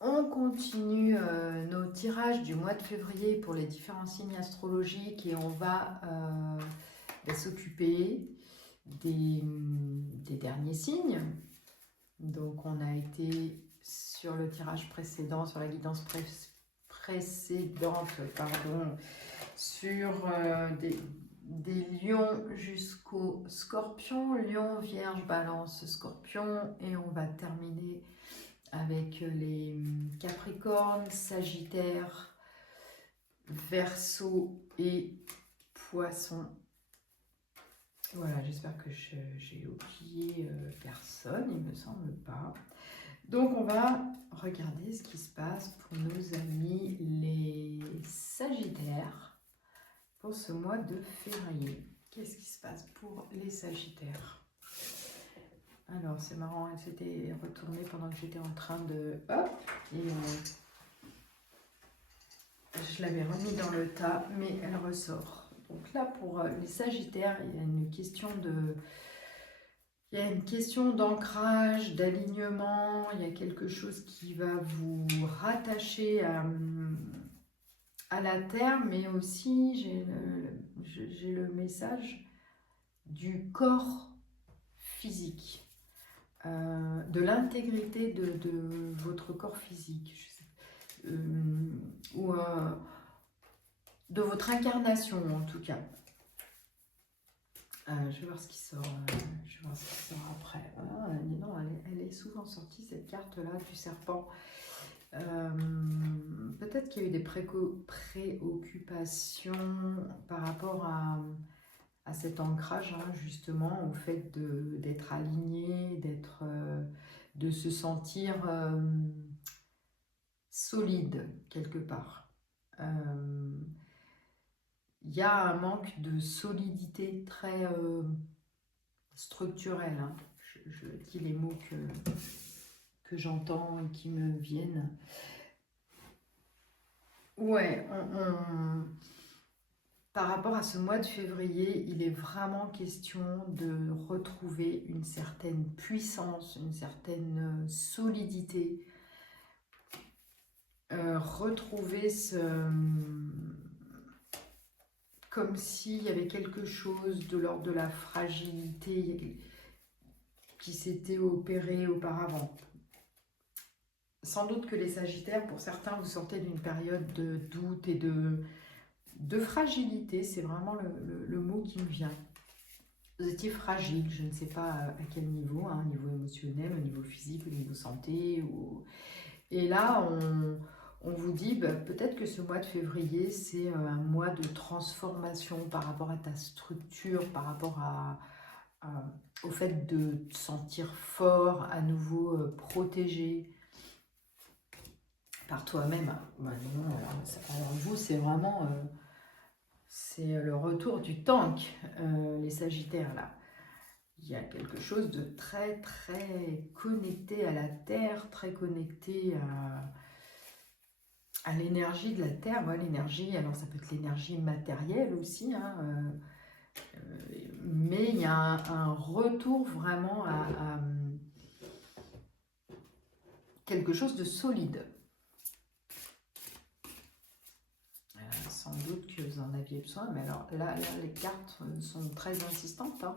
On continue nos tirages du mois de février pour les différents signes astrologiques et on va s'occuper des derniers signes. Donc on a été sur le tirage précédent, sur la guidance précédente, pardon, sur des lions jusqu'au scorpion, lion, vierge, balance, scorpion, et on va terminer avec les Capricornes, Sagittaire, Verseau et Poisson. Voilà, j'espère que j'ai oublié personne, il ne me semble pas. Donc on va regarder ce qui se passe pour nos amis les Sagittaires pour ce mois de février. Qu'est-ce qui se passe pour les Sagittaires? Alors c'est marrant, elle s'était retournée pendant que j'étais en train de... Hop, et je l'avais remis dans le tas, mais elle ressort. Donc là, pour les Sagittaires, il y a une question d'ancrage, d'alignement. Il y a quelque chose qui va vous rattacher à la terre, mais aussi j'ai le message du corps physique, de l'intégrité de votre corps physique. Ou de votre incarnation en tout cas. Je vais voir ce qui sort. Je vais voir ce qui sort après. Ah, non, elle est souvent sortie cette carte là du serpent. Peut-être qu'il y a eu des préoccupations par rapport à cet ancrage, hein, justement, au fait d'être aligné, de se sentir solide quelque part. Il y a un manque de solidité très structurelle. Hein. Je dis les mots que j'entends et qui me viennent. Ouais, par rapport à ce mois de février, il est vraiment question de retrouver une certaine puissance, une certaine solidité. Retrouver comme s'il y avait quelque chose de l'ordre de la fragilité qui s'était opéré auparavant. Sans doute que les Sagittaires, pour certains, vous sortez d'une période de doute et de fragilité, c'est vraiment le mot qui me vient. Vous étiez fragile, je ne sais pas à quel niveau, hein, au niveau émotionnel, au niveau physique, au niveau santé. Et là, on vous dit, peut-être que ce mois de février, c'est un mois de transformation par rapport à ta structure, par rapport au fait de te sentir fort, à nouveau protégé par toi-même. Alors vous, c'est vraiment c'est le retour du tank, les Sagittaires là. Il y a quelque chose de très très connecté à la terre, très connecté à l'énergie de la terre. Moi, l'énergie, alors ça peut être l'énergie matérielle aussi, hein, mais il y a un retour vraiment à quelque chose de solide. Sans doute que vous en aviez besoin, mais alors là les cartes sont très insistantes. Hein.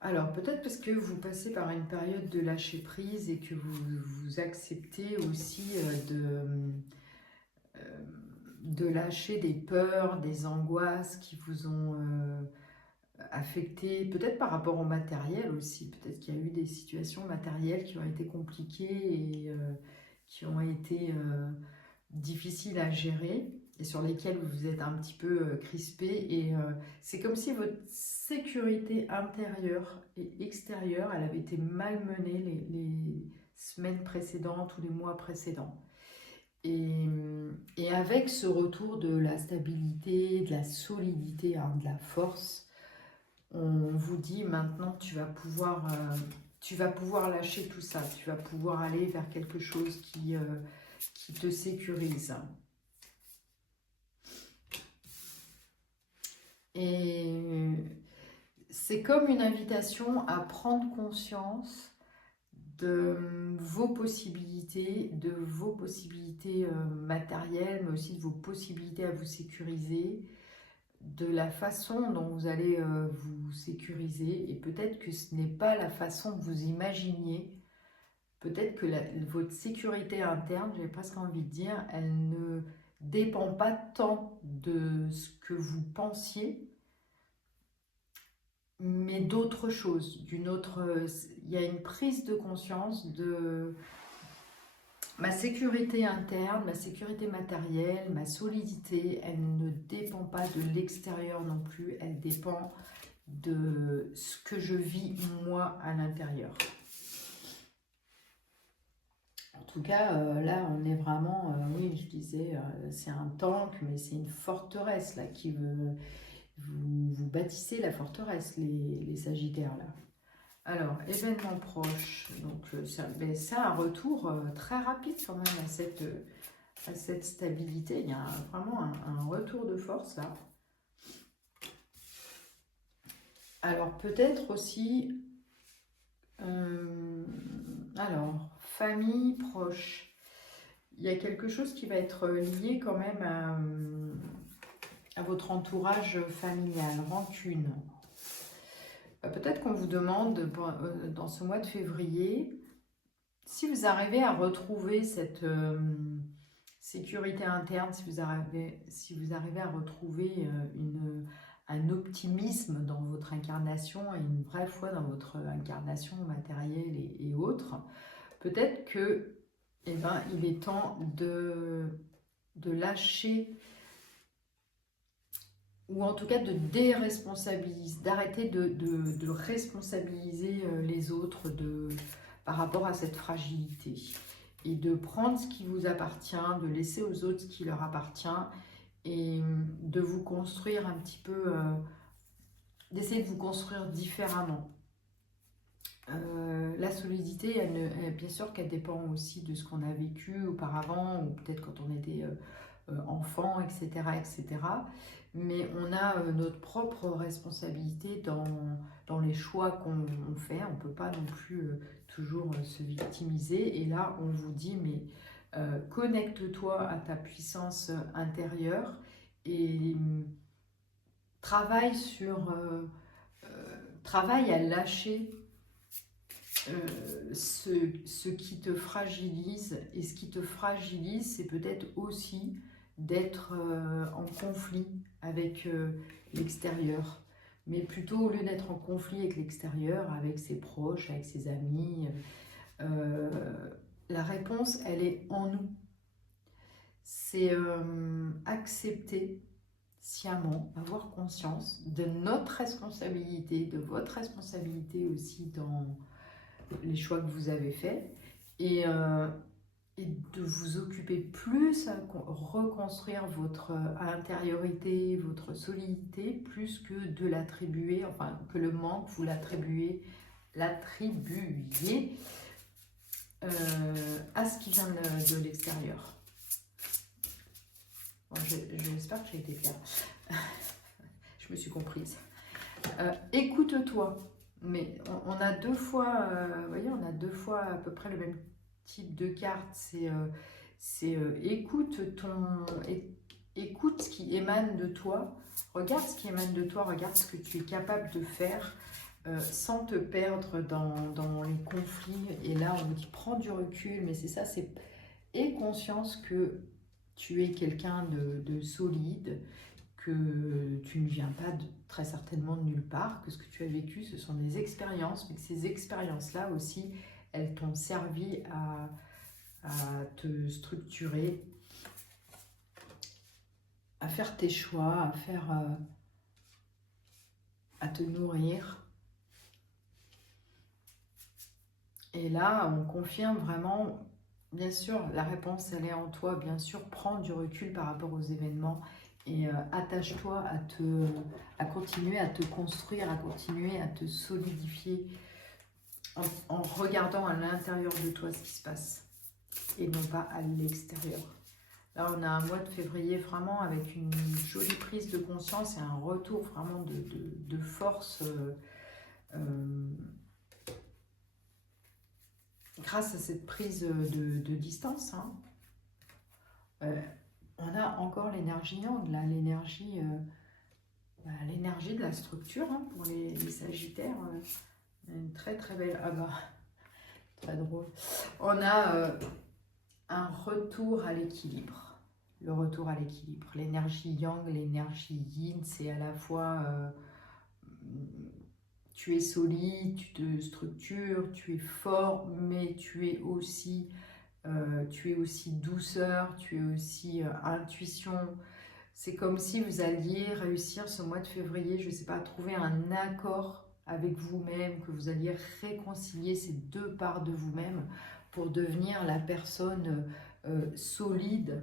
Alors peut-être parce que vous passez par une période de lâcher prise et que vous acceptez aussi de lâcher des peurs, des angoisses qui vous ont affecté, peut-être par rapport au matériel aussi. Peut-être qu'il y a eu des situations matérielles qui ont été compliquées et qui ont été difficiles à gérer et sur lesquelles vous êtes un petit peu crispé. Et c'est comme si votre sécurité intérieure et extérieure, elle avait été malmenée les semaines précédentes ou les mois précédents. Et avec ce retour de la stabilité, de la solidité, hein, de la force, on vous dit maintenant tu vas pouvoir lâcher tout ça, tu vas pouvoir aller vers quelque chose qui te sécurise. Et c'est comme une invitation à prendre conscience de vos possibilités, matérielles, mais aussi de vos possibilités à vous sécuriser, de la façon dont vous allez vous sécuriser, et peut-être que ce n'est pas la façon que vous imaginiez. Peut-être que votre sécurité interne, j'ai presque envie de dire, elle ne dépend pas tant de ce que vous pensiez, mais d'autre chose, il y a une prise de conscience de ma sécurité interne, ma sécurité matérielle, ma solidité, elle ne dépend pas de l'extérieur non plus, elle dépend de ce que je vis moi à l'intérieur. En tout cas, là, on est vraiment, oui, je disais, c'est un temple, mais c'est une forteresse là qui veut. Vous bâtissez la forteresse, les Sagittaires là. Alors, événement proche, donc c'est un retour très rapide quand même à cette stabilité. Il y a vraiment un retour de force là. Alors, peut-être aussi, alors, famille proche. Il y a quelque chose qui va être lié quand même à votre entourage familial, rancune. Peut-être qu'on vous demande dans ce mois de février, si vous arrivez à retrouver cette sécurité interne, si vous arrivez à retrouver un optimisme dans votre incarnation et une vraie foi dans votre incarnation matérielle et autres, peut-être que il est temps de lâcher, ou en tout cas de déresponsabiliser, d'arrêter de responsabiliser les autres par rapport à cette fragilité, et de prendre ce qui vous appartient, de laisser aux autres ce qui leur appartient, et de vous construire un petit peu, d'essayer de vous construire différemment. La solidité, bien sûr qu'elle dépend aussi de ce qu'on a vécu auparavant, ou peut-être quand on était enfant, etc., etc. Mais on a notre propre responsabilité dans les choix qu'on fait. On ne peut pas non plus toujours se victimiser. Et là, on vous dit, mais connecte-toi à ta puissance intérieure et travaille à lâcher ce qui te fragilise. Et ce qui te fragilise, c'est peut-être aussi d'être en conflit avec l'extérieur. Mais plutôt, au lieu d'être en conflit avec l'extérieur, avec ses proches, avec ses amis, la réponse, elle est en nous. C'est accepter sciemment, avoir conscience de notre responsabilité, de votre responsabilité aussi dans les choix que vous avez faits, et de vous occuper plus à reconstruire votre intériorité, votre solidité, plus que de l'attribuer, enfin que le manque vous l'attribuiez à ce qui vient de l'extérieur. Bon, j'espère que j'ai été claire. Je me suis comprise. Écoute-toi. Mais on a deux fois, vous voyez, on a deux fois à peu près le même type de carte. C'est écoute ce qui émane de toi. Regarde ce qui émane de toi. Regarde ce que tu es capable de faire sans te perdre dans les conflits. Et là, on vous dit prends du recul. Mais c'est ça, aie conscience que tu es quelqu'un de solide, que tu ne viens pas très certainement de nulle part, que ce que tu as vécu, ce sont des expériences, mais que ces expériences-là aussi, elles t'ont servi à te structurer, à faire tes choix, à te nourrir. Et là, on confirme vraiment, bien sûr, la réponse, elle est en toi, bien sûr, prends du recul par rapport aux événements. Et attache-toi à continuer à te construire, à continuer à te solidifier en regardant à l'intérieur de toi ce qui se passe et non pas à l'extérieur. Là, on a un mois de février vraiment avec une jolie prise de conscience et un retour vraiment de force grâce à cette prise de distance, hein, on a encore l'énergie yang, là, l'énergie de la structure, hein, pour les Sagittaires. Une très très belle, ah bah, très drôle. On a un retour à l'équilibre. Le retour à l'équilibre. L'énergie yang, l'énergie yin, c'est à la fois tu es solide, tu te structures, tu es fort, mais tu es aussi douceur, tu es aussi intuition. C'est comme si vous alliez réussir ce mois de février, je ne sais pas, à trouver un accord avec vous-même, que vous alliez réconcilier ces deux parts de vous-même pour devenir la personne solide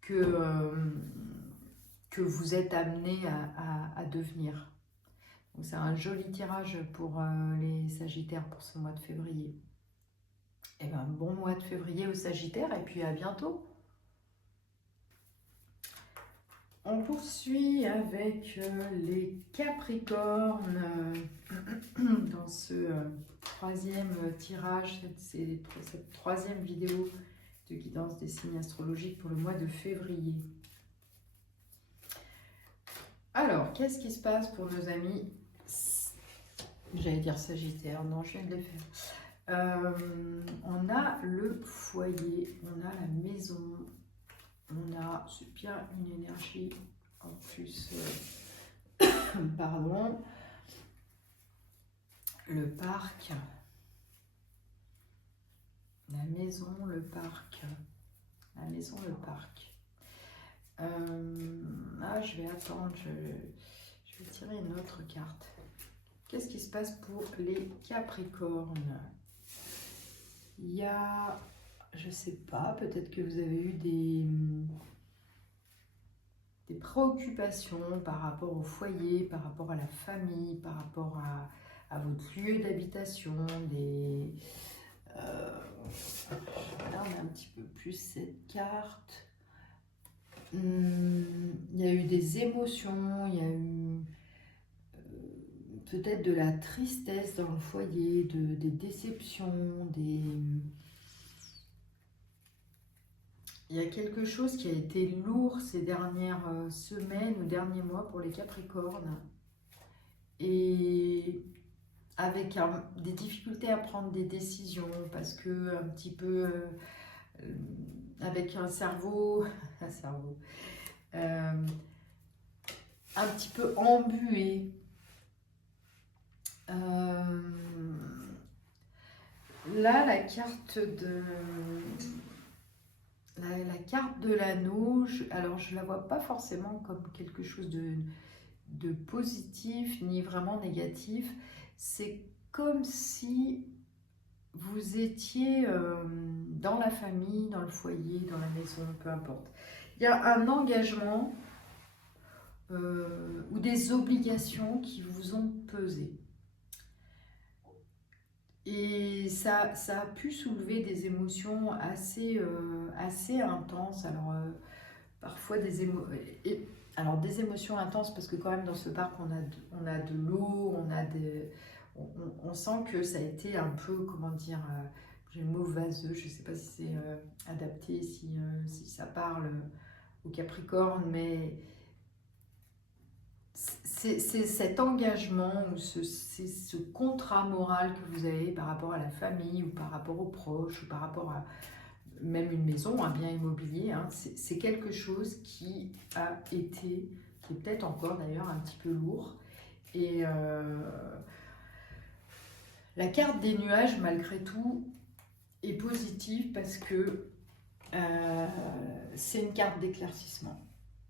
que vous êtes amené à devenir. Donc c'est un joli tirage pour les Sagittaires pour ce mois de février. Et bien, bon mois de février aux Sagittaires et puis à bientôt. On poursuit avec les Capricornes dans ce troisième tirage, cette troisième vidéo de guidance des signes astrologiques pour le mois de février. Alors, qu'est-ce qui se passe pour nos amis? J'allais dire Sagittaire, non, je viens de le faire. On a le foyer, on a la maison, on a, c'est bien une énergie en plus, pardon, le parc, la maison, le parc, la maison, le parc. Je vais attendre, je vais tirer une autre carte. Qu'est-ce qui se passe pour les Capricornes? Il y a, je sais pas, peut-être que vous avez eu des préoccupations par rapport au foyer, par rapport à la famille, par rapport à votre lieu d'habitation, là on a un petit peu plus cette carte. Il y a eu des émotions, il y a eu peut-être de la tristesse dans le foyer, des déceptions, il y a quelque chose qui a été lourd ces dernières semaines ou derniers mois pour les Capricornes. Et avec des difficultés à prendre des décisions parce que un petit peu avec un cerveau, un petit peu embué. Là, la carte de l'anneau, alors je la vois pas forcément comme quelque chose de positif ni vraiment négatif. C'est comme si vous étiez dans la famille, dans le foyer, dans la maison, peu importe. Il y a un engagement ou des obligations qui vous ont pesé. Et ça a pu soulever des émotions assez intenses. Alors, parfois des émotions intenses parce que quand même dans ce parc, on a de l'eau, on sent que ça a été un peu, comment dire, j'ai le mot vaseux, je ne sais pas si c'est adapté, si ça parle au Capricorne, mais c'est cet engagement ou c'est ce contrat moral que vous avez par rapport à la famille ou par rapport aux proches ou par rapport à même une maison, un bien immobilier, hein, c'est quelque chose qui a été, qui est peut-être encore d'ailleurs un petit peu lourd. Et la carte des nuages, malgré tout, est positive parce que c'est une carte d'éclaircissement.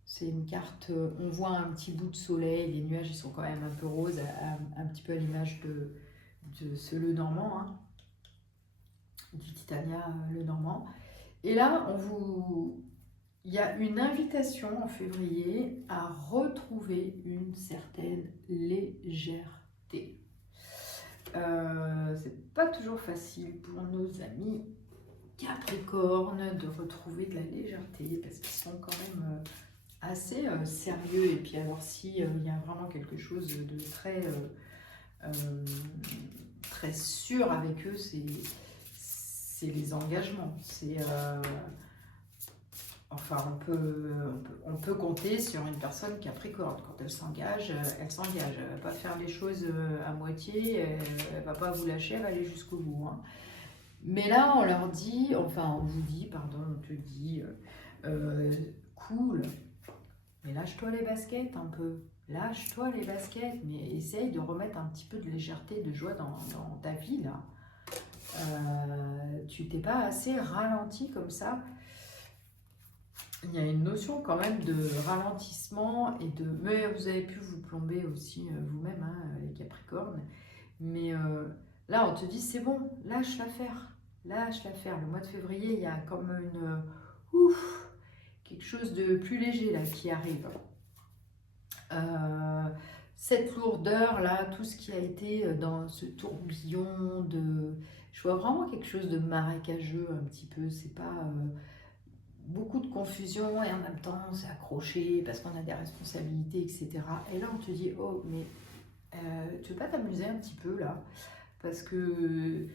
C'est une carte, on voit un petit bout de soleil, les nuages ils sont quand même un peu roses, un petit peu à l'image de ce Lenormand, hein, du Titania Lenormand. Et là, il y a une invitation en février à retrouver une certaine légèreté. C'est pas toujours facile pour nos amis Capricorne de retrouver de la légèreté parce qu'ils sont quand même assez sérieux. Et puis alors si il y a vraiment quelque chose de très sûr avec eux, c'est les engagements. Enfin, on peut compter sur une personne Capricorne. Quand elle s'engage, elle s'engage. Elle ne va pas faire les choses à moitié, elle ne va pas vous lâcher, elle va aller jusqu'au bout, hein. Mais là, on leur dit, enfin, on vous dit, pardon, on te dit, cool, mais lâche-toi les baskets un peu. Lâche-toi les baskets, mais essaye de remettre un petit peu de légèreté, de joie dans ta vie, là. Tu t'es pas assez ralenti comme ça. Il y a une notion quand même de ralentissement et de... Mais vous avez pu vous plomber aussi vous-même, hein, les Capricornes. Mais là, on te dit, c'est bon, lâche l'affaire. Lâche l'affaire. Le mois de février, il y a comme une... Ouf, quelque chose de plus léger là qui arrive. Cette lourdeur là, tout ce qui a été dans ce tourbillon de... Je vois vraiment quelque chose de marécageux un petit peu. C'est pas... beaucoup de confusion et en même temps c'est accroché parce qu'on a des responsabilités, etc. Et là on te dit, oh mais tu veux pas t'amuser un petit peu là, parce que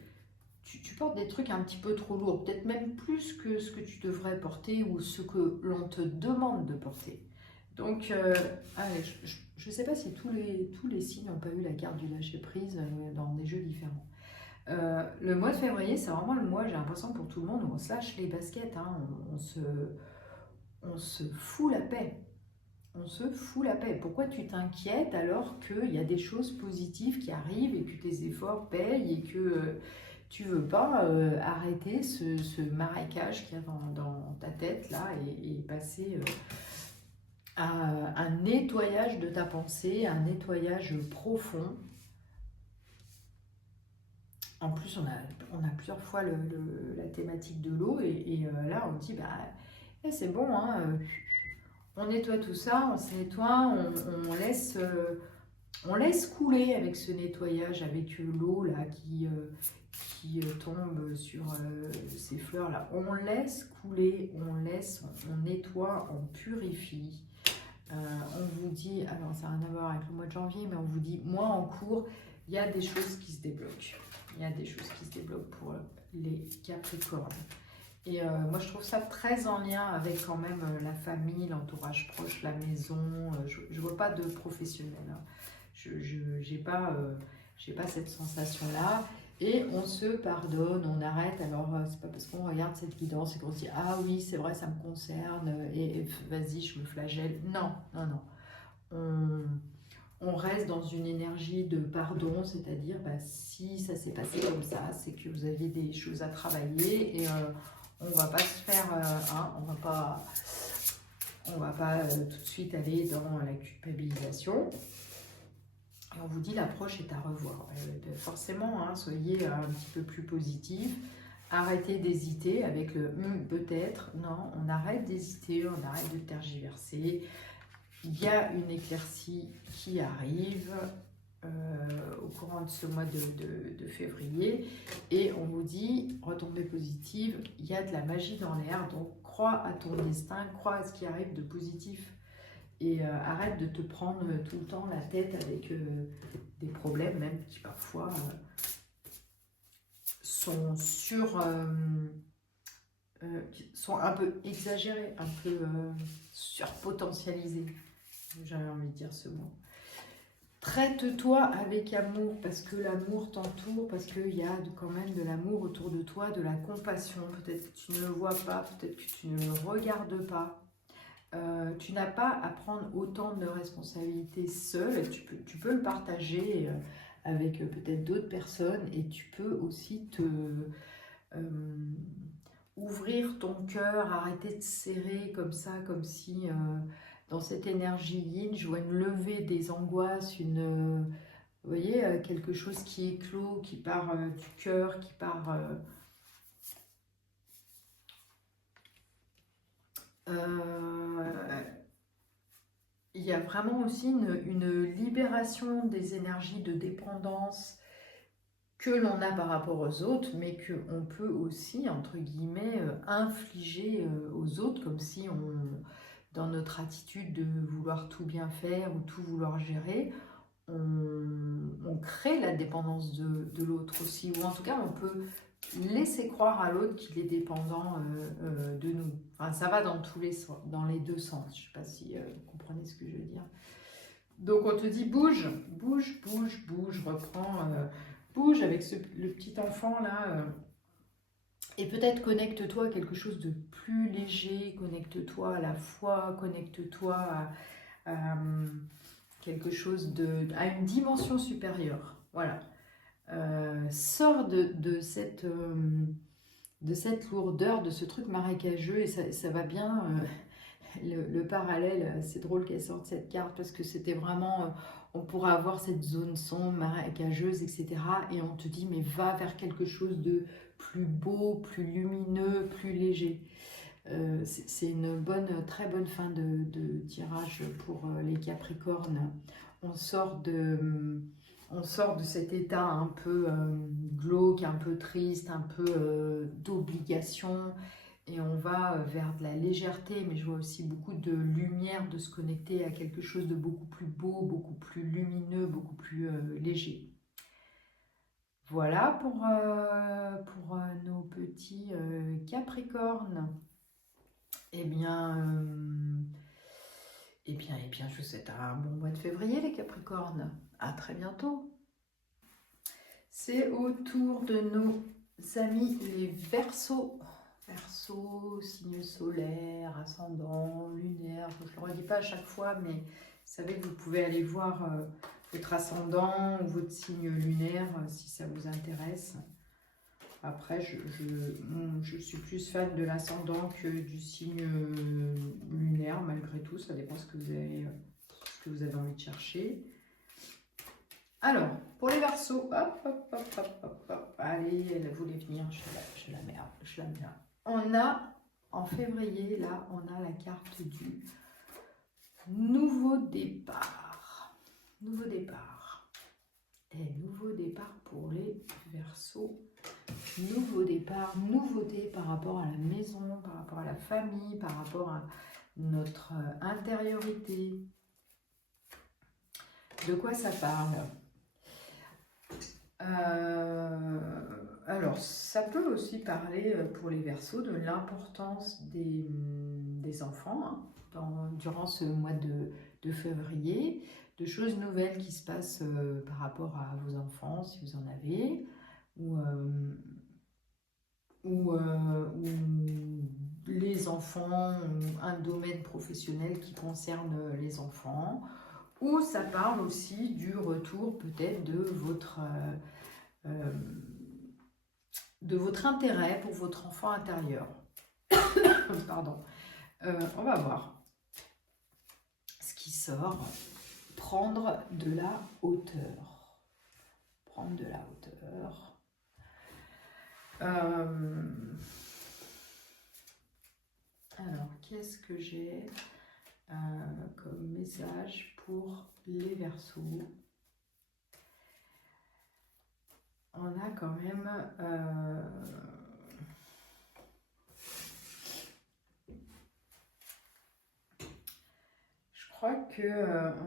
tu portes des trucs un petit peu trop lourds, peut-être même plus que ce que tu devrais porter ou ce que l'on te demande de porter. Donc allez, je ne sais pas si tous les signes n'ont pas eu la carte du lâcher prise dans des jeux différents. Le mois de février, c'est vraiment le mois, j'ai l'impression pour tout le monde, où on se lâche les baskets, hein, on se fout la paix. On se fout la paix. Pourquoi tu t'inquiètes alors qu'il y a des choses positives qui arrivent et que tes efforts payent et que tu veux pas arrêter ce marécage qu'il y a dans ta tête là et passer à un nettoyage de ta pensée, un nettoyage profond. En plus, on a plusieurs fois la thématique de l'eau et là, on dit, bah, c'est bon, hein, on nettoie tout ça, on se nettoie, on laisse couler avec ce nettoyage, avec l'eau là qui tombe sur ces fleurs là. On laisse couler, on nettoie, on purifie. On vous dit, alors ça n'a rien à voir avec le mois de janvier, mais on vous dit, mois en cours, il y a des choses qui se débloquent. Il y a des choses qui se débloquent pour les Capricornes. Et moi, je trouve ça très en lien avec quand même la famille, l'entourage proche, la maison. Je ne vois pas de professionnel, hein. Je n'ai pas cette sensation-là. Et on se pardonne, on arrête. Alors, c'est pas parce qu'on regarde cette guidance et qu'on se dit « Ah oui, c'est vrai, ça me concerne, et vas-y, je me flagelle. » Non, non, non. On reste dans une énergie de pardon, c'est-à-dire bah, si ça s'est passé comme ça, c'est que vous aviez des choses à travailler et on ne va pas se faire, hein, on va pas tout de suite aller dans la culpabilisation. Et on vous dit l'approche est à revoir. Forcément, hein, soyez un petit peu plus positif. Arrêtez d'hésiter avec le peut-être. Non, on arrête d'hésiter, on arrête de tergiverser. Il y a une éclaircie qui arrive au courant de ce mois de février et on vous dit, retombée positive, il y a de la magie dans l'air, donc crois à ton destin, crois à ce qui arrive de positif et arrête de te prendre tout le temps la tête avec des problèmes même qui parfois sont sont un peu exagérés, un peu surpotentialisés. J'avais envie de dire ce mot. Traite-toi avec amour, parce que l'amour t'entoure, parce qu'il y a quand même de l'amour autour de toi, de la compassion. Peut-être que tu ne le vois pas, peut-être que tu ne le regardes pas. Tu n'as pas à prendre autant de responsabilités seule. Tu peux le partager avec peut-être d'autres personnes et tu peux aussi ouvrir ton cœur, arrêter de serrer comme ça, comme si dans cette énergie yin, je vois une levée des angoisses, vous voyez, quelque chose qui éclot, qui part du cœur, qui part... il y a vraiment aussi une libération des énergies de dépendance que l'on a par rapport aux autres, mais qu'on peut aussi, entre guillemets, infliger aux autres, comme si dans notre attitude de vouloir tout bien faire ou tout vouloir gérer, on crée la dépendance de l'autre aussi, ou en tout cas on peut laisser croire à l'autre qu'il est dépendant de nous. Enfin, ça va dans les deux sens. Je ne sais pas si vous comprenez ce que je veux dire. Donc on te dit bouge, bouge, bouge, bouge, reprends, bouge avec le petit enfant là. Et peut-être connecte-toi à quelque chose de plus léger, connecte-toi à la foi, connecte-toi à quelque chose à une dimension supérieure. Voilà. Sors de cette lourdeur, de ce truc marécageux, et ça va bien. Le parallèle, c'est drôle qu'elle sorte cette carte parce que c'était vraiment, on pourrait avoir cette zone sombre, marécageuse, etc. Et on te dit, mais va vers quelque chose de plus beau, plus lumineux, plus léger. C'est une très bonne fin de tirage pour les Capricornes. On sort de cet état un peu glauque, un peu triste, un peu d'obligation, et on va vers de la légèreté, mais je vois aussi beaucoup de lumière, de se connecter à quelque chose de beaucoup plus beau, beaucoup plus lumineux, beaucoup plus léger. Voilà pour nos petits Capricornes. Eh bien, je vous souhaite un bon mois de février, les Capricornes. À très bientôt. C'est au tour de nos amis les Verseaux. Verseau, signe solaire, ascendant, lunaire. Je ne le redis pas à chaque fois, mais vous savez que vous pouvez aller voir votre ascendant ou votre signe lunaire si ça vous intéresse. Après, je suis plus fan de l'ascendant que du signe lunaire, malgré tout. Ça dépend ce que vous avez envie de chercher. Alors, pour les Verseaux, hop, hop, hop, hop, hop, hop. Allez, elle voulait venir, je la mets là. On a, en février, là, on a la carte du nouveau départ. Nouveau départ. Et nouveau départ pour les Verseaux. Nouveau départ, nouveauté par rapport à la maison, par rapport à la famille, par rapport à notre intériorité. De quoi ça parle ? Alors, ça peut aussi parler pour les Verseaux de l'importance des enfants durant ce mois de février, de choses nouvelles qui se passent par rapport à vos enfants, si vous en avez, ou les enfants, ou un domaine professionnel qui concerne les enfants, ou ça parle aussi du retour peut-être de votre intérêt pour votre enfant intérieur. Pardon. On va voir ce qui sort. Prendre de la hauteur. Prendre de la hauteur. Alors, qu'est-ce que j'ai comme message pour les Verseaux ? On a quand même je crois que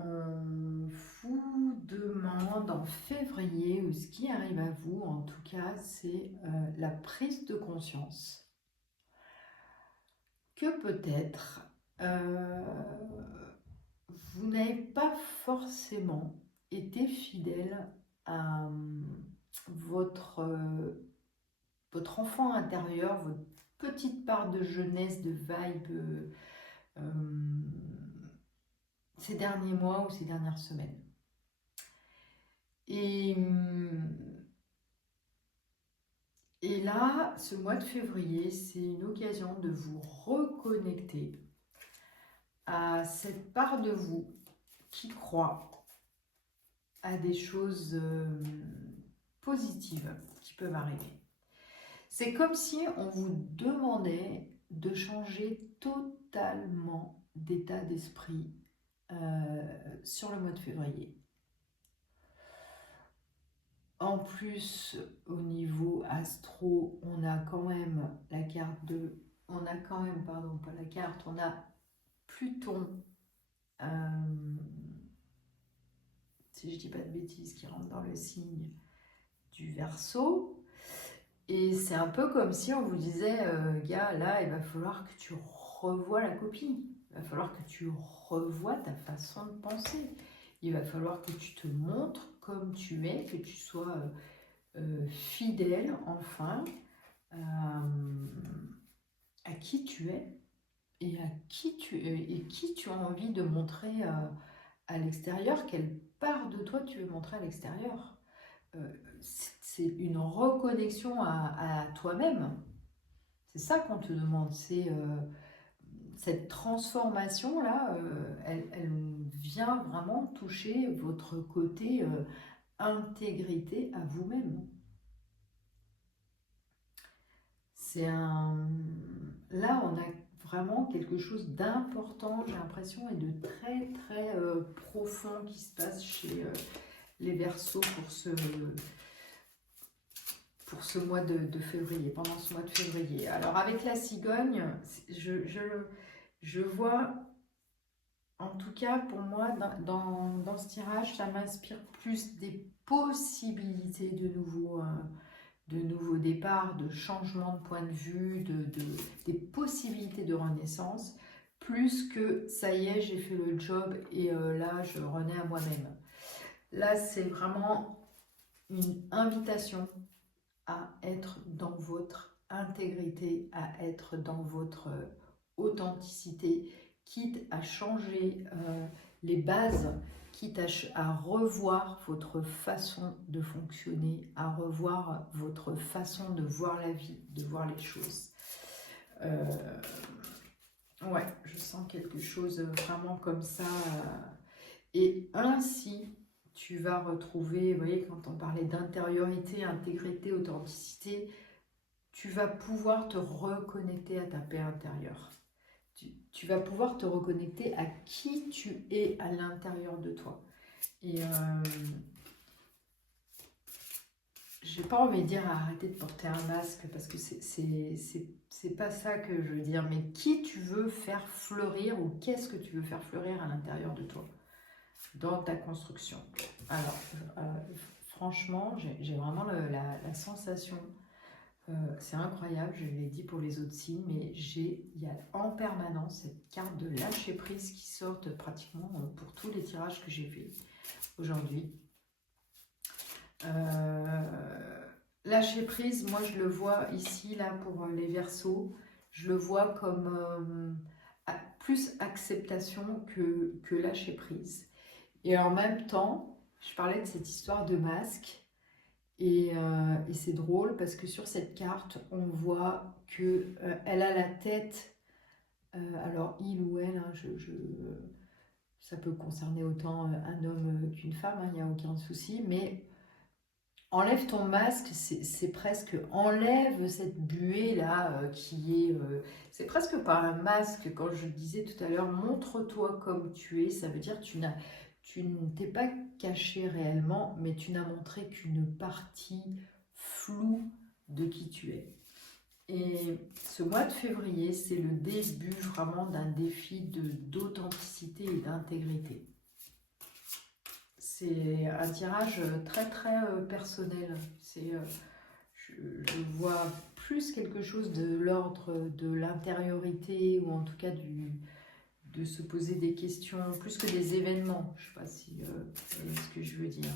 on vous demande en février, ou ce qui arrive à vous en tout cas, c'est la prise de conscience que peut-être vous n'avez pas forcément été fidèle à votre enfant intérieur, votre petite part de jeunesse, de vibe ces derniers mois ou ces dernières semaines. Et là, ce mois de février, c'est une occasion de vous reconnecter à cette part de vous qui croit à des choses positives qui peuvent arriver. C'est comme si on vous demandait de changer totalement d'état d'esprit sur le mois de février. En plus, au niveau astro, on a quand même la carte de... On a quand même, pardon, pas la carte, on a Pluton, si je dis pas de bêtises, qui rentre dans le signe du Verseau. Et c'est un peu comme si on vous disait, gars, là, il va falloir que tu revoies la copie. Il va falloir que tu revoies ta façon de penser. Il va falloir que tu te montres comme tu es, que tu sois fidèle, enfin, à qui tu es et à qui tu as envie de montrer à l'extérieur, quelle part de toi tu veux montrer à l'extérieur. C'est une reconnexion à toi-même. C'est ça qu'on te demande. C'est cette transformation-là, elle vient vraiment toucher votre côté intégrité à vous-même. C'est un... Là, on a vraiment quelque chose d'important, j'ai l'impression, et de très, très profond qui se passe chez les Verseaux pour ce mois de février, pendant ce mois de février. Alors, avec la cigogne, je vois, en tout cas, pour moi, dans ce tirage, ça m'inspire plus des possibilités de nouveaux départs, de changements de point de vue, des possibilités de renaissance, plus que ça y est, j'ai fait le job et là, je renais à moi-même. Là, c'est vraiment une invitation à être dans votre intégrité, à être dans votre authenticité, quitte à changer les bases, quitte à revoir votre façon de fonctionner, à revoir votre façon de voir la vie, de voir les choses. Ouais, je sens quelque chose vraiment comme ça. Et ainsi, tu vas retrouver, vous voyez, quand on parlait d'intériorité, intégrité, authenticité, tu vas pouvoir te reconnecter à ta paix intérieure. Tu vas pouvoir te reconnecter à qui tu es à l'intérieur de toi. Et j'ai pas envie de dire arrêter de porter un masque parce que c'est pas ça que je veux dire, mais qui tu veux faire fleurir ou qu'est-ce que tu veux faire fleurir à l'intérieur de toi dans ta construction. Alors, franchement, j'ai vraiment la sensation, c'est incroyable, je l'ai dit pour les autres signes, mais il y a en permanence cette carte de lâcher prise qui sort pratiquement pour tous les tirages que j'ai fait aujourd'hui. Lâcher prise, moi je le vois ici, là, pour les Verseaux, je le vois comme plus acceptation que lâcher prise. Et en même temps, je parlais de cette histoire de masque, et c'est drôle parce que sur cette carte, on voit qu'elle a la tête, alors il ou elle, hein, ça peut concerner autant un homme qu'une femme, il n'y a aucun souci, mais enlève ton masque, c'est presque, enlève cette buée là qui est, c'est presque pas un masque, quand je disais tout à l'heure, montre-toi comme tu es, ça veut dire tu ne t'es pas caché réellement, mais tu n'as montré qu'une partie floue de qui tu es. Et ce mois de février, c'est le début vraiment d'un défi d'authenticité et d'intégrité. C'est un tirage très très personnel. Je vois plus quelque chose de l'ordre de l'intériorité, ou en tout cas de se poser des questions, plus que des événements. Je ne sais pas si vous voyez ce que je veux dire.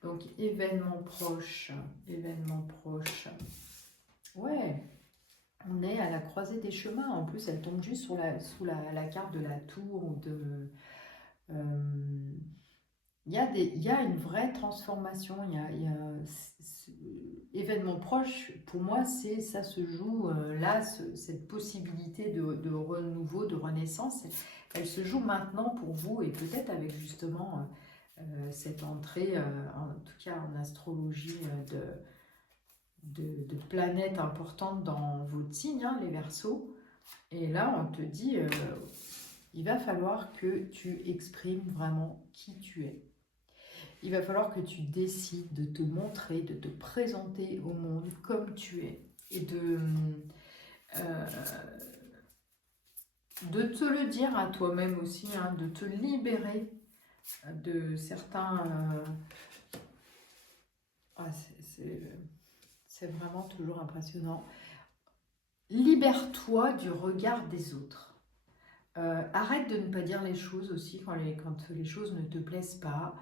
Donc événements proches, événements proches. Ouais, on est à la croisée des chemins. En plus, elle tombe juste sous la carte de la tour ou de... il y a une vraie transformation, événement proche, pour moi, ça se joue là, cette possibilité de renouveau, de renaissance, elle se joue maintenant pour vous, et peut-être avec justement cette entrée, en tout cas en astrologie, de planètes importantes dans votre signe, hein, les Verseaux. Et là, on te dit, il va falloir que tu exprimes vraiment qui tu es. Il va falloir que tu décides de te montrer, de te présenter au monde comme tu es. Et de te le dire à toi-même aussi, hein, de te libérer de certains... C'est vraiment toujours impressionnant. Libère-toi du regard des autres. Arrête de ne pas dire les choses aussi quand les choses ne te plaisent pas.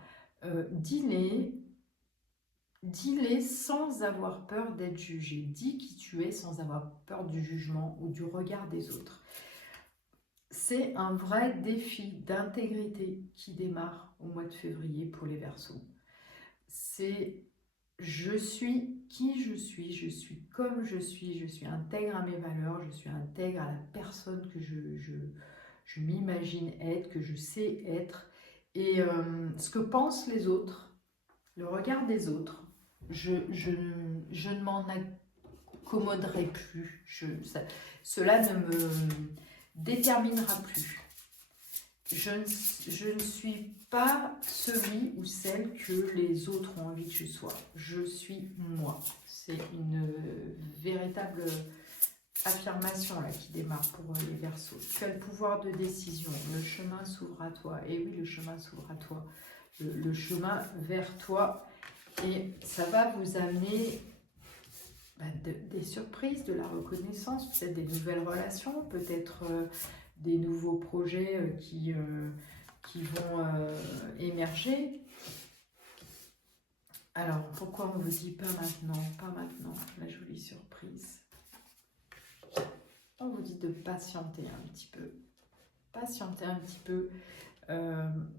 Dis-les sans avoir peur d'être jugé. Dis qui tu es sans avoir peur du jugement ou du regard des autres. C'est un vrai défi d'intégrité qui démarre au mois de février pour les Verseaux. C'est je suis qui je suis comme je suis intègre à mes valeurs, je suis intègre à la personne que je m'imagine être, que je sais être. Et ce que pensent les autres, le regard des autres, je ne m'en accommoderai plus. Cela ne me déterminera plus. Je ne suis pas celui ou celle que les autres ont envie que je sois. Je suis moi. C'est une véritable affirmation là, qui démarre pour les Verseaux. Tu as le pouvoir de décision. Le chemin s'ouvre à toi. Et oui, le chemin s'ouvre à toi. Le chemin vers toi. Et ça va vous amener des surprises, de la reconnaissance, peut-être des nouvelles relations, peut-être des nouveaux projets qui vont émerger. Alors, pourquoi on vous dit pas maintenant, la jolie surprise? On vous dit de patienter un petit peu. Patienter un petit peu.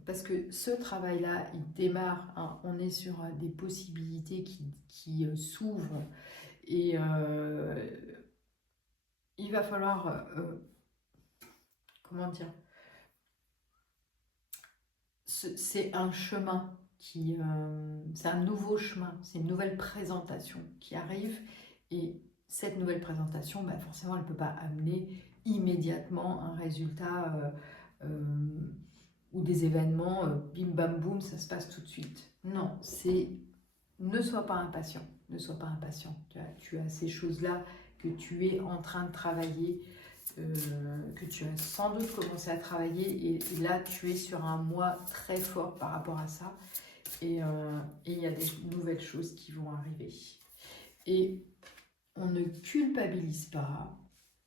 Parce que ce travail-là, il démarre, hein, on est sur des possibilités qui s'ouvrent et il va falloir, comment dire, c'est un chemin, c'est un nouveau chemin, c'est une nouvelle présentation qui arrive et cette nouvelle présentation, forcément, elle ne peut pas amener immédiatement un résultat ou des événements, bim bam boum, ça se passe tout de suite. Non, ne sois pas impatient, ne sois pas impatient. Tu as ces choses-là que tu es en train de travailler, que tu as sans doute commencé à travailler et là tu es sur un mois très fort par rapport à ça et il y a des nouvelles choses qui vont arriver. Et on ne culpabilise pas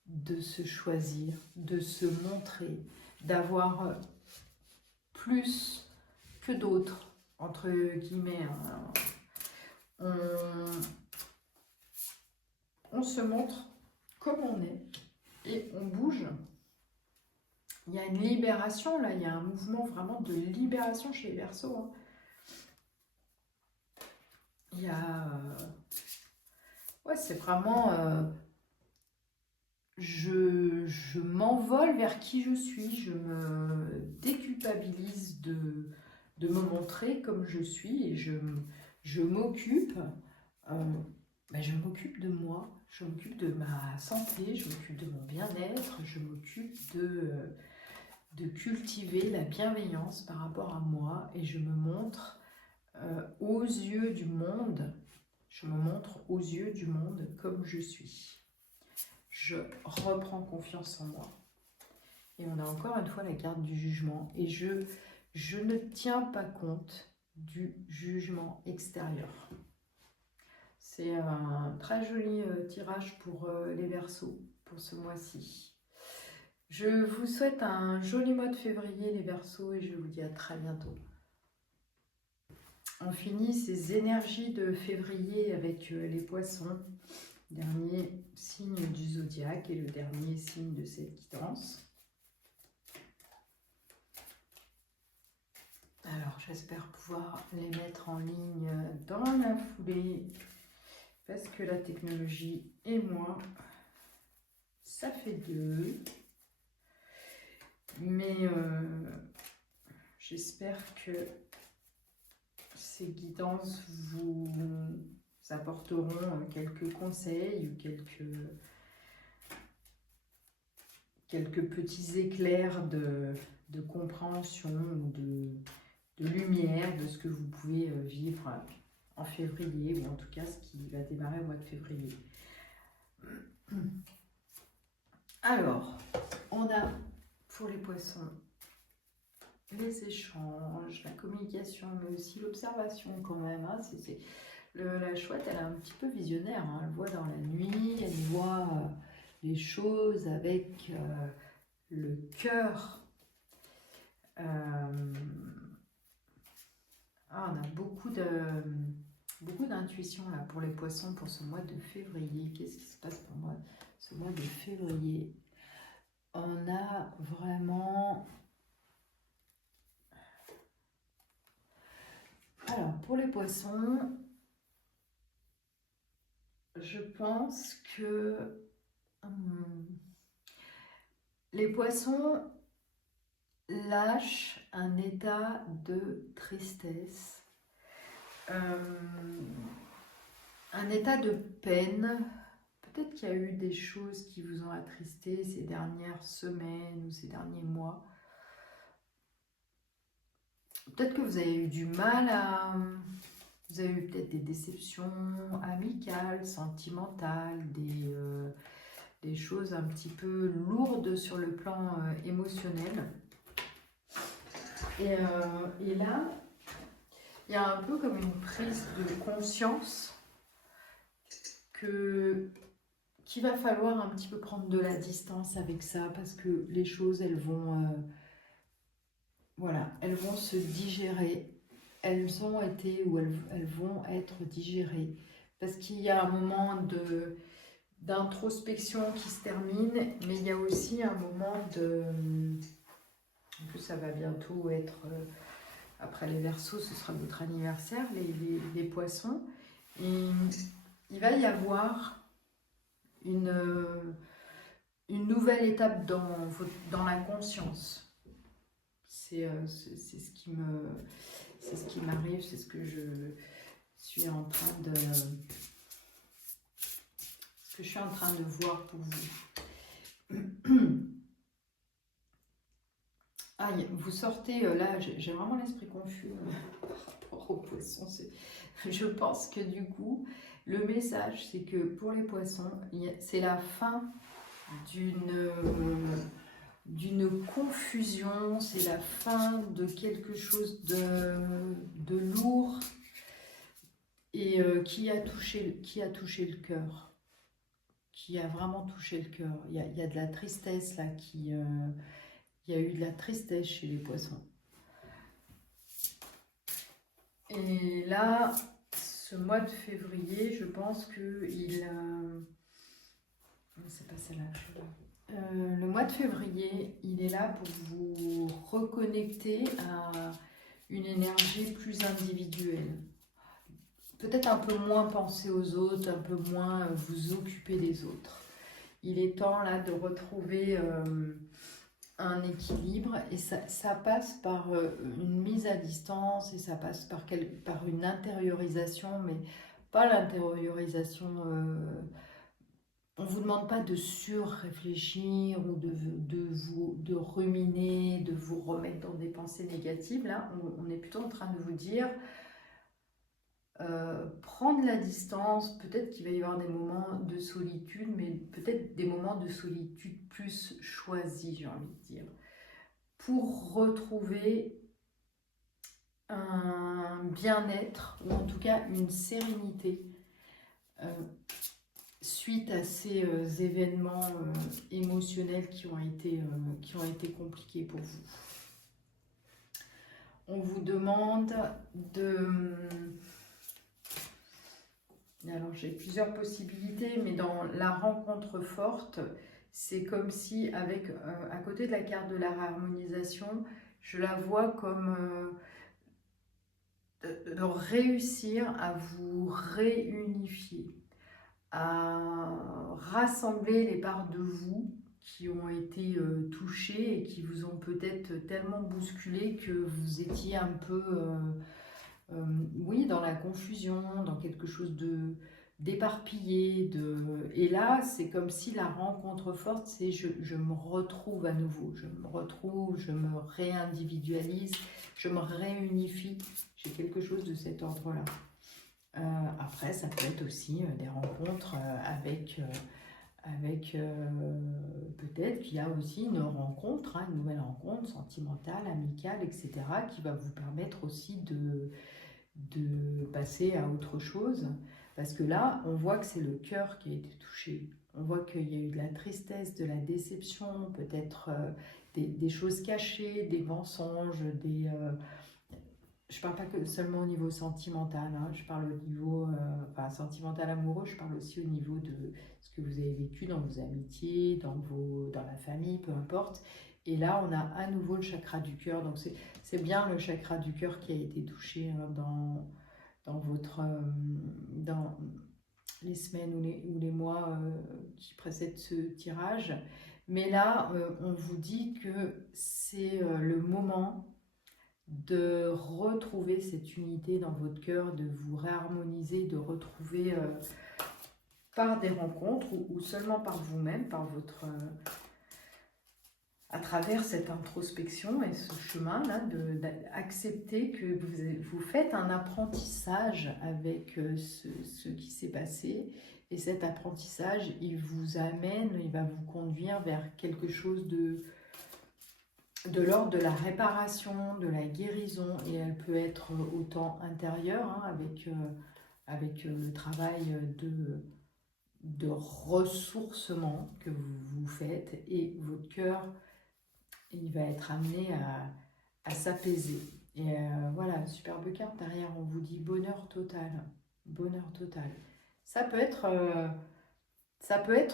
de se choisir, de se montrer, d'avoir plus que d'autres, entre guillemets. On se montre comme on est et on bouge. Il y a une libération là, il y a un mouvement vraiment de libération chez les Verseaux. Hein. Il y a... ouais, c'est vraiment... je m'envole vers qui je suis, je me déculpabilise de me montrer comme je suis et je m'occupe je m'occupe de moi, je m'occupe de ma santé, je m'occupe de mon bien-être, je m'occupe de cultiver la bienveillance par rapport à moi et je me montre aux yeux du monde, comme je suis. Je reprends confiance en moi. Et on a encore une fois la carte du jugement et je ne tiens pas compte du jugement extérieur. C'est un très joli tirage pour les Verseaux pour ce mois-ci. Je vous souhaite un joli mois de février les Verseaux et je vous dis à très bientôt. On finit ces énergies de février avec les Poissons, dernier signe du zodiaque et le dernier signe de cette guidance. Alors j'espère pouvoir les mettre en ligne dans la foulée. Parce que la technologie et moi, ça fait deux. Mais j'espère que ces guidances vous apporteront quelques conseils ou quelques petits éclairs de compréhension ou de lumière de ce que vous pouvez vivre en février, ou en tout cas ce qui va démarrer au mois de février. Alors, on a pour les Poissons les échanges, la communication, mais aussi l'observation quand même. Hein, La chouette, elle est un petit peu visionnaire, hein. Elle voit dans la nuit, elle voit les choses avec le cœur. On a beaucoup d'intuition là pour les poissons pour ce mois de février. Qu'est-ce qui se passe pour moi ce mois de février? On a vraiment... Alors, pour les poissons, je pense que les poissons lâchent un état de tristesse, un état de peine. Peut-être qu'il y a eu des choses qui vous ont attristé ces dernières semaines ou ces derniers mois. Peut-être que vous avez eu du mal à... Vous avez eu peut-être des déceptions amicales, sentimentales, des choses un petit peu lourdes sur le plan émotionnel. Et là, il y a un peu comme une prise de conscience qu'il va falloir un petit peu prendre de la distance avec ça, parce que les choses, elles vont... voilà, elles vont se digérer. Elles ont été ou elles vont être digérées. Parce qu'il y a un moment d'introspection qui se termine, mais il y a aussi un moment de... En plus, ça va bientôt être... après les Verseaux, ce sera votre anniversaire, les poissons. Et il va y avoir une nouvelle étape dans la conscience. C'est ce qui m'arrive, c'est ce que je suis en train de... ce que je suis en train de voir pour vous. Vous sortez, là, j'ai vraiment l'esprit confus par rapport aux poissons. Je pense que du coup, le message, c'est que pour les poissons, c'est la fin d'une confusion, c'est la fin de quelque chose de lourd et qui a touché le cœur, qui a vraiment touché le cœur. Il y a de la tristesse là, il y a eu de la tristesse chez les poissons. Et là, ce mois de février, je pense qu'il... c'est pas celle-là, le mois de février, il est là pour vous reconnecter à une énergie plus individuelle. Peut-être un peu moins penser aux autres, un peu moins vous occuper des autres. Il est temps là de retrouver un équilibre et ça passe par une mise à distance et ça passe par une intériorisation, mais pas l'intériorisation... on ne vous demande pas de surréfléchir ou de ruminer, de vous remettre dans des pensées négatives. Là, on est plutôt en train de vous dire prendre la distance. Peut-être qu'il va y avoir des moments de solitude, mais peut-être des moments de solitude plus choisis, j'ai envie de dire, pour retrouver un bien-être ou en tout cas une sérénité suite à ces événements émotionnels qui ont été compliqués pour vous. On vous demande de... Alors j'ai plusieurs possibilités, mais dans la rencontre forte, c'est comme si avec à côté de la carte de la réharmonisation, je la vois comme de réussir à vous réunifier, à rassembler les parts de vous qui ont été touchées et qui vous ont peut-être tellement bousculé que vous étiez un peu, oui, dans la confusion, dans quelque chose d'éparpillé. Et là, c'est comme si la rencontre forte, c'est je me retrouve à nouveau, je me retrouve, je me réindividualise, je me réunifie. J'ai quelque chose de cet ordre-là. Après, ça peut être aussi des rencontres avec peut-être qu'il y a aussi une rencontre, une nouvelle rencontre sentimentale, amicale, etc., qui va vous permettre aussi de passer à autre chose. Parce que là, on voit que c'est le cœur qui a été touché. On voit qu'il y a eu de la tristesse, de la déception, peut-être des choses cachées, des mensonges, je parle pas que seulement au niveau sentimental, hein, je parle au niveau enfin, sentimental amoureux, je parle aussi au niveau de ce que vous avez vécu dans vos amitiés, dans la famille, peu importe. Et là, on a à nouveau le chakra du cœur. Donc c'est bien le chakra du cœur qui a été touché hein, dans les semaines ou les mois qui précèdent ce tirage. Mais là, on vous dit que c'est le moment de retrouver cette unité dans votre cœur, de vous réharmoniser, de retrouver par des rencontres ou seulement par vous-même, par votre à travers cette introspection et ce chemin-là, d'accepter que vous faites un apprentissage avec ce qui s'est passé. Et cet apprentissage, il vous amène, il va vous conduire vers quelque chose de l'ordre de la réparation, de la guérison. Et elle peut être autant intérieure, hein, avec le travail de ressourcement que vous faites, et votre cœur il va être amené à s'apaiser. Et voilà, superbe carte derrière, on vous dit bonheur total. Bonheur total. Ça peut être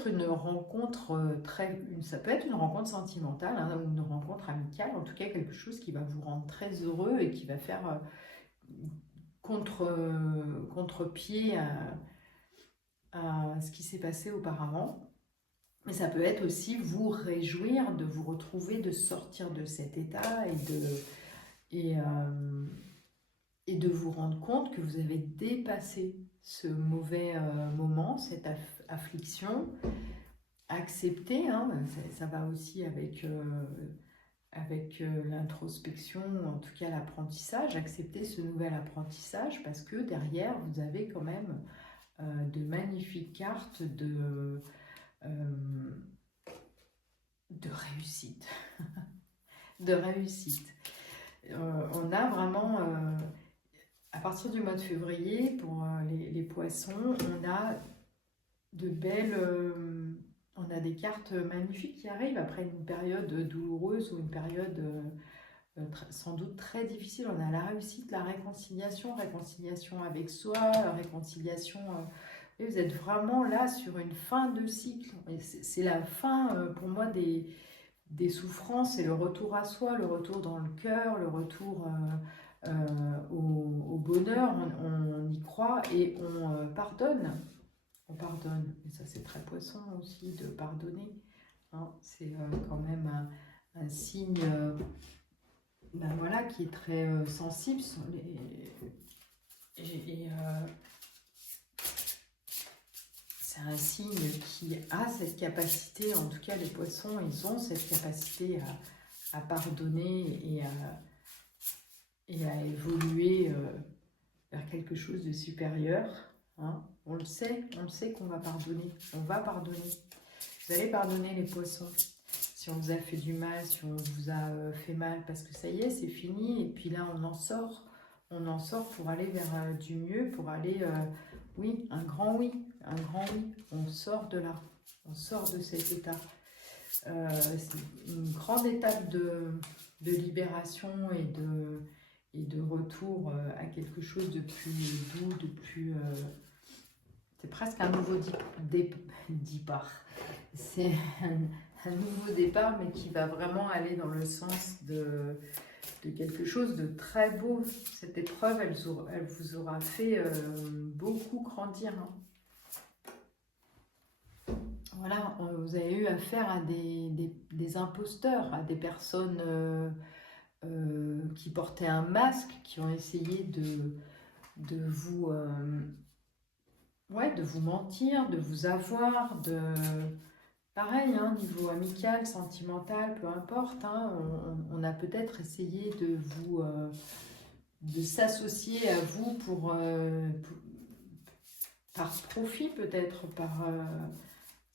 une rencontre ça peut être une rencontre sentimentale hein, ou une rencontre amicale, en tout cas quelque chose qui va vous rendre très heureux et qui va faire contre-pied à ce qui s'est passé auparavant. Mais ça peut être aussi vous réjouir de vous retrouver, de sortir de cet état et de vous rendre compte que vous avez dépassé ce mauvais moment, cette affliction. Accepter, hein, ça va aussi avec l'introspection, en tout cas l'apprentissage, accepter ce nouvel apprentissage parce que derrière, vous avez quand même de magnifiques cartes de réussite. De réussite. On a vraiment, à partir du mois de février, pour les poissons, on a de belles... on a des cartes magnifiques qui arrivent après une période douloureuse ou une période sans doute très difficile. On a la réussite, la réconciliation avec soi, réconciliation... Et vous êtes vraiment là sur une fin de cycle. C'est la fin, pour moi, des souffrances et le retour à soi, le retour dans le cœur, le retour au bonheur. On y croit et on pardonne. On pardonne. Et ça, c'est très poisson aussi de pardonner. Hein. C'est quand même un signe ben voilà, qui est très sensible. C'est un signe qui a cette capacité, en tout cas les poissons, ils ont cette capacité à pardonner et à évoluer vers quelque chose de supérieur. Hein. On le sait qu'on va pardonner, on va pardonner. Vous allez pardonner les poissons. Si on vous a fait du mal, si on vous a fait mal, parce que ça y est, c'est fini, et puis là on en sort pour aller vers du mieux, pour aller... oui, un grand oui, on sort de là, on sort de cet état. C'est une grande étape de libération et de retour à quelque chose de plus doux, de plus... c'est presque un nouveau départ. C'est un nouveau départ, mais qui va vraiment aller dans le sens de quelque chose de très beau. Cette épreuve, elle vous aura fait beaucoup grandir. Hein. Voilà, vous avez eu affaire à des imposteurs, à des personnes qui portaient un masque, qui ont essayé de vous mentir, de vous avoir, pareil, hein, niveau amical, sentimental, peu importe, hein, on a peut-être essayé de s'associer à vous par profit peut-être,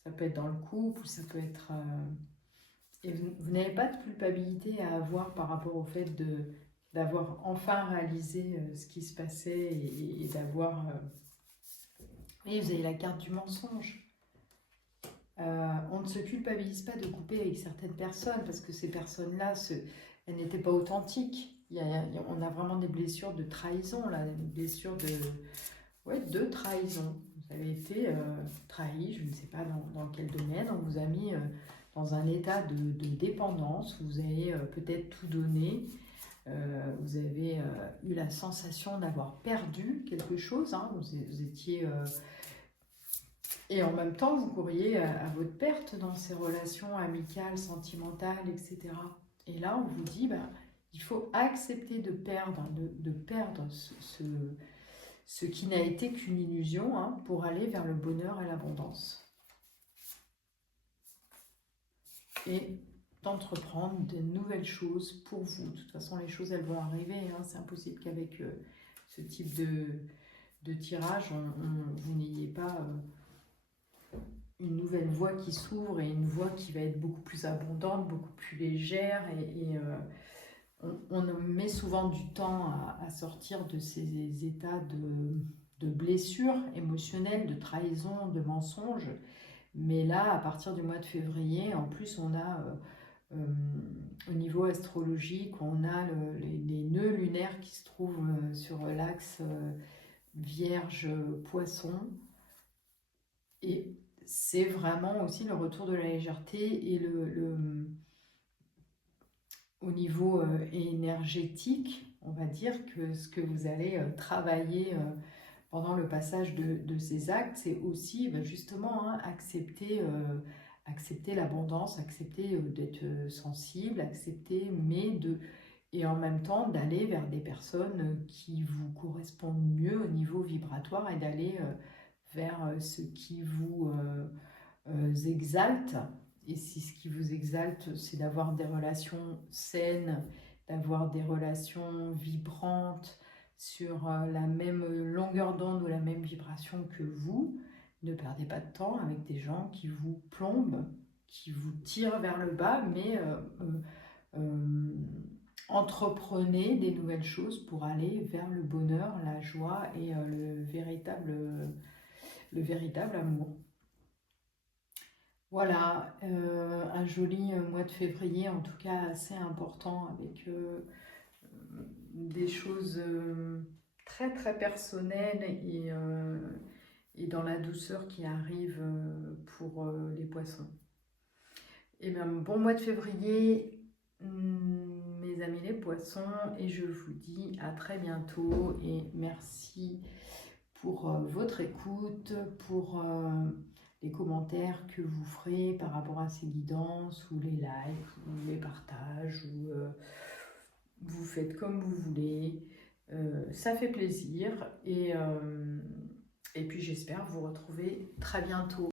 ça peut être dans le couple, ça peut être... et vous n'avez pas de culpabilité à avoir par rapport au fait d'avoir enfin réalisé ce qui se passait et d'avoir... Oui, vous avez la carte du mensonge. On ne se culpabilise pas de couper avec certaines personnes parce que ces personnes-là, elles n'étaient pas authentiques. On a vraiment des blessures de trahison, là, des blessures de trahison. Vous avez été trahi, je ne sais pas dans quel domaine, on vous a mis dans un état de dépendance, vous avez peut-être tout donné, vous avez eu la sensation d'avoir perdu quelque chose, hein, vous étiez... et en même temps, vous courriez à votre perte dans ces relations amicales, sentimentales, etc. Et là, on vous dit, il faut accepter de perdre, de perdre ce qui n'a été qu'une illusion, hein, pour aller vers le bonheur et l'abondance. Et d'entreprendre de nouvelles choses pour vous. De toute façon, les choses, elles vont arriver. Hein. C'est impossible qu'avec ce type de tirage, vous n'ayez pas une nouvelle voie qui s'ouvre et une voie qui va être beaucoup plus abondante, beaucoup plus légère. On met souvent du temps à sortir de ces états de blessures émotionnelles, de trahison, de mensonges. Mais là, à partir du mois de février, en plus, on a, au niveau astrologique, on a les nœuds lunaires qui se trouvent sur l'axe Vierge-Poisson. Et c'est vraiment aussi le retour de la légèreté et au niveau énergétique, on va dire que ce que vous allez travailler pendant le passage de ces actes, c'est aussi justement accepter l'abondance, accepter d'être sensible, accepter, et en même temps d'aller vers des personnes qui vous correspondent mieux au niveau vibratoire et d'aller vers ce qui vous exalte. Et si ce qui vous exalte, c'est d'avoir des relations saines, d'avoir des relations vibrantes, sur la même longueur d'onde ou la même vibration que vous, ne perdez pas de temps avec des gens qui vous plombent, qui vous tirent vers le bas, mais entreprenez des nouvelles choses pour aller vers le bonheur, la joie et le véritable amour. Voilà, un joli mois de février, en tout cas assez important, avec des choses très très personnelles et dans la douceur qui arrive pour les poissons. Et bien, bon mois de février, mes amis les poissons, et je vous dis à très bientôt et merci pour votre écoute, pour les commentaires que vous ferez par rapport à ces guidances, ou les likes, ou les partages, ou vous faites comme vous voulez. Ça fait plaisir et puis j'espère vous retrouver très bientôt.